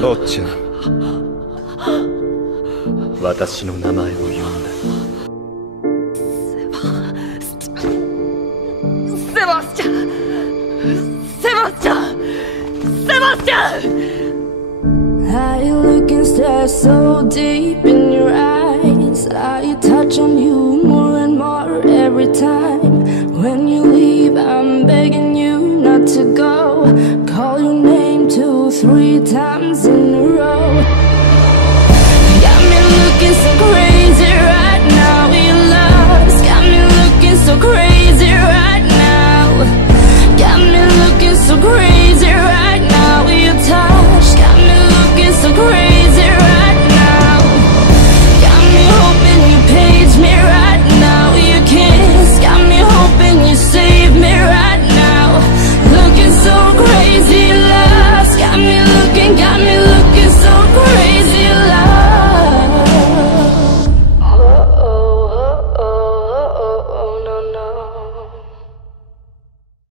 坊ちゃん、私の名前を呼んだ。セバスチャン、セバスチャン、セバスチャン。I look and stare so deep in your eyes. I touch on you more and more every time. When you leave, I'm begging you not to go. Call your name 2, 3 times